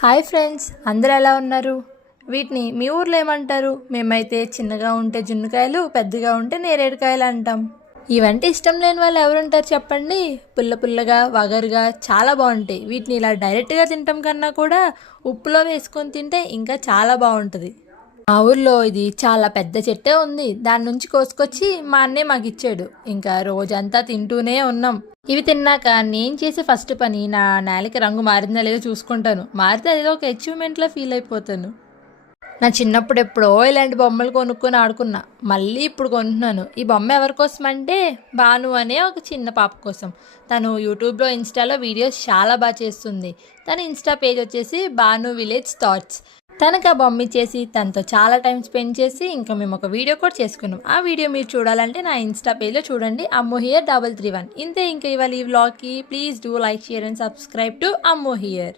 Hi friends, అందరూ ఎలా ఉన్నారు? వీటిని మీ ఊర్లో ఏమంటారు? మేమైతే చిన్నగా ఉంటే జున్నుకాయలు, పెద్దగా ఉంటే నేరేడుకాయలు అంటాం. ఇవంటే ఇష్టం లేని వాళ్ళు ఎవరుంటారు చెప్పండి? పుల్ల పుల్లగా, వగరుగా చాలా బాగుంటాయి. వీటిని ఇలా డైరెక్ట్గా తినటం కన్నా కూడా ఉప్పులో వేసుకొని తింటే ఇంకా చాలా బాగుంటుంది. మా ఊర్లో ఇది చాలా పెద్ద చెట్టే ఉంది. దాని నుంచి కోసుకొచ్చి మా అన్నయ్య మాకు ఇచ్చాడు. ఇంకా రోజంతా తింటూనే ఉన్నాం. ఇవి తిన్నాక నేను చేసే ఫస్ట్ పని నా నేలకి రంగు మారిందా లేదో చూసుకుంటాను. మారితే అదేదో ఒక అచీవ్మెంట్లా ఫీల్ అయిపోతాను. నా చిన్నప్పుడు ఎప్పుడో ఇలాంటి బొమ్మలు కొనుక్కొని ఆడుకున్నా. మళ్ళీ ఇప్పుడు కొంటున్నాను. ఈ బొమ్మ ఎవరి కోసం అంటే భాను అనే ఒక చిన్న పాప కోసం. తను యూట్యూబ్లో, ఇన్స్టాలో వీడియోస్ చాలా బాగా చేస్తుంది. తన ఇన్స్టా పేజ్ వచ్చేసి భాను విలేజ్ థాట్స్. తనకు ఆ బొమ్మ ఇచ్చేసి తనతో చాలా టైం స్పెండ్ చేసి ఇంకా మేము ఒక వీడియో కూడా చేసుకున్నాం. ఆ వీడియో మీరు చూడాలంటే నా ఇన్స్టా పేజ్లో చూడండి, అమ్ము హియర్ 331. ఇంతే. ఇంకా ఇవాళ ఈ వ్లాగ్కి please do like, share and subscribe to Ammu here.